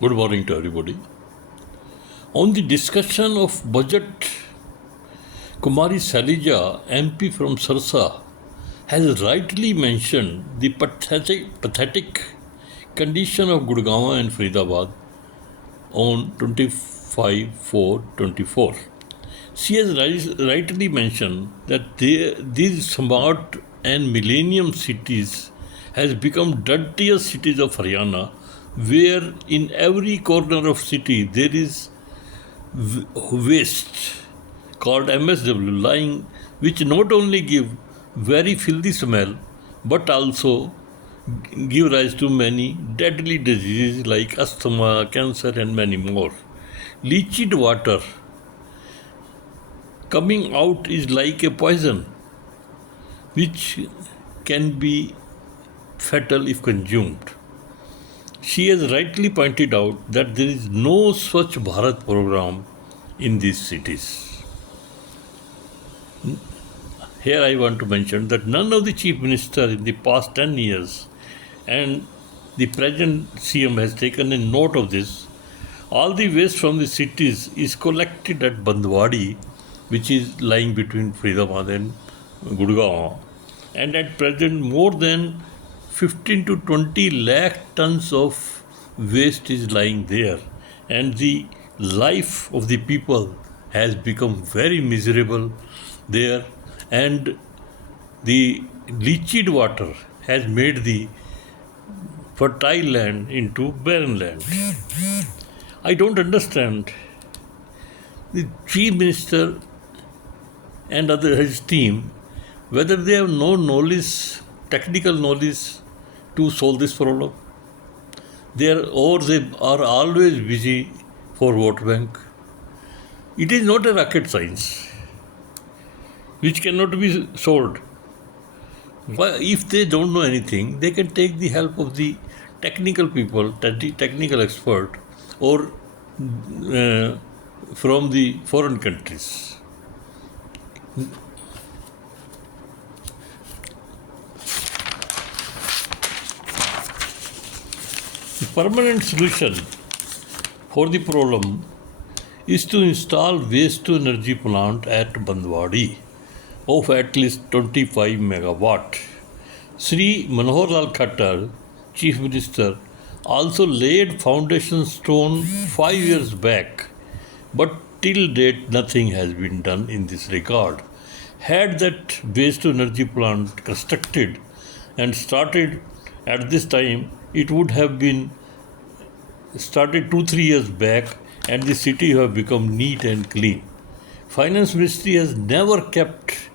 Good morning to everybody. On the discussion of budget, Kumari Salija, MP from Sarsa, has rightly mentioned the pathetic condition of Gurgaon and Faridabad on 25/4/24. She has rightly mentioned that these smart and millennium cities has become dirtiest cities of Haryana, where in every corner of city there is waste called MSW lying, which not only give very filthy smell but also give rise to many deadly diseases like asthma, cancer, and many more. Leached water coming out is like a poison which can be fatal if consumed. She has rightly pointed out that there is no Swachh Bharat program in these cities. Here I want to mention that none of the chief ministers in the past 10 years and the present CM has taken a note of this. All the waste from the cities is collected at Bandwadi, which is lying between Faridabad and Gurgaon, and at present more than 15 to 20 lakh tons of waste is lying there, and the life of the people has become very miserable there, and the leached water has made the fertile land into barren land. I don't understand the chief minister and his team whether they have no knowledge, technical knowledge to solve this problem. They are always busy for vote bank. It is not a rocket science which cannot be solved. If they don't know anything, they can take the help of the technical people, technical expert, or from the foreign countries. The permanent solution for the problem is to install waste to energy plant at Bandwadi of at least 25 megawatt. Sri Manohar Lal Khattar, Chief Minister, also laid foundation stone 5 years back, but till date nothing has been done in this regard. Had that waste to energy plant constructed and started at this time, it would have been started 2-3 years back, and the city have become neat and clean. Finance Ministry has never kept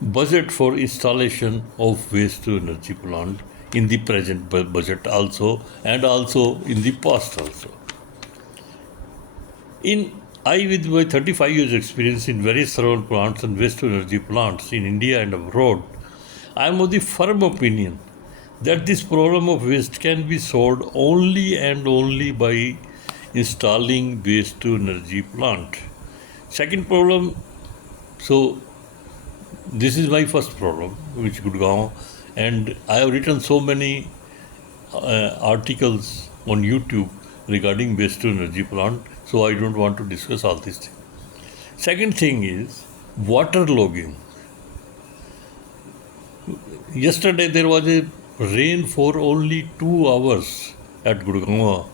budget for installation of waste to energy plant in the present budget also, and also in the past also. With my 35 years experience in various thermal plants and waste to energy plants in India and abroad, I am of the firm opinion that this problem of waste can be solved only and only by installing waste to energy plant. Second problem, so this is my first problem, which Gurgaon, and I have written so many articles on YouTube regarding waste to energy plant, so I don't want to discuss all these things. Second thing is water logging. Yesterday there was a rain for only 2 hours at Gurgaon,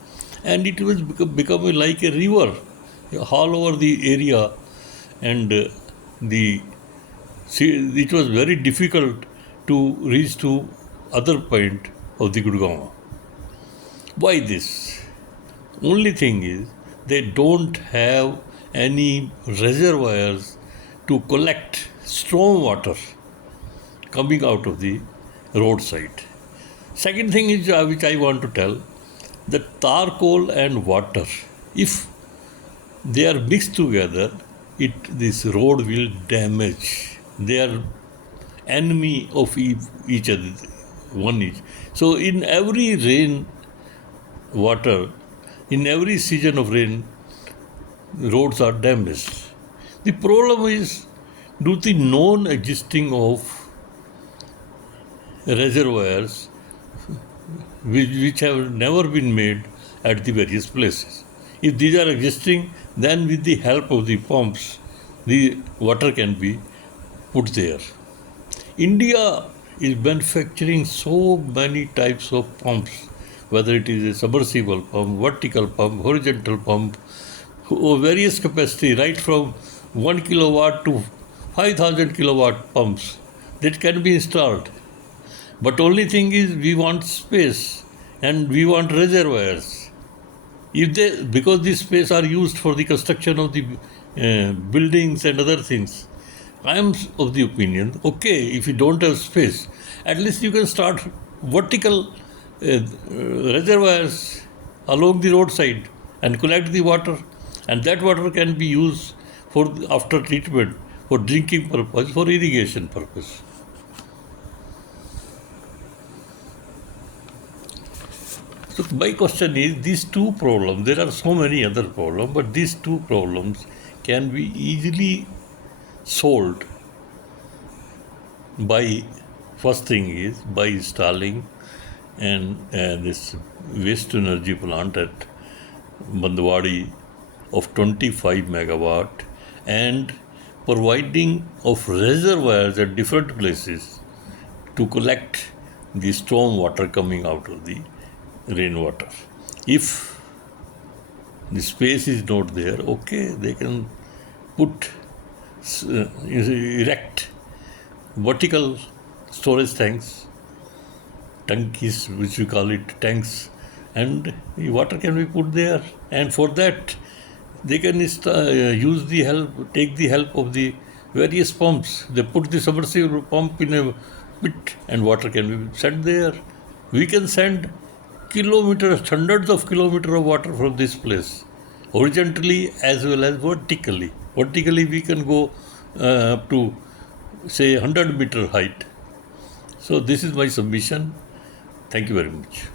and it was becoming like a river all over the area, and it was very difficult to reach to other point of the Gurgaon. Why this? Only thing is they don't have any reservoirs to collect storm water coming out of the roadside. Second thing is which I want to tell, that charcoal and water, if they are mixed together, this road will damage. They are enemy of each other, one each. So in every rain water, in every season of rain, roads are damaged. The problem is due to the non-existing of reservoirs which have never been made at the various places. If these are existing, then with the help of the pumps, the water can be put there. India is manufacturing so many types of pumps, whether it is a submersible pump, vertical pump, horizontal pump, various capacity, right from 1 kilowatt to 5,000 kilowatt pumps that can be installed. But only thing is we want space and we want reservoirs. If they, because these space are used for the construction of the buildings and other things, I am of the opinion, okay, if you don't have space, at least you can start vertical reservoirs along the roadside and collect the water, and that water can be used for after treatment for drinking purpose, for irrigation purpose. So my question is, these two problems, there are so many other problems, but these two problems can be easily solved by, first thing is by installing this waste to energy plant at Bandwadi of 25 megawatt and providing of reservoirs at different places to collect the storm water coming out of the rainwater. If the space is not there, okay, they can put erect vertical storage tanks, which we call it tanks, and the water can be put there. And for that, they can take the help of the various pumps. They put the submersible pump in a pit, and water can be sent there. We can send kilometers, hundreds of kilometers of water from this place, horizontally as well as vertically. Vertically, we can go up to, say, 100-meter height. So this is my submission. Thank you very much.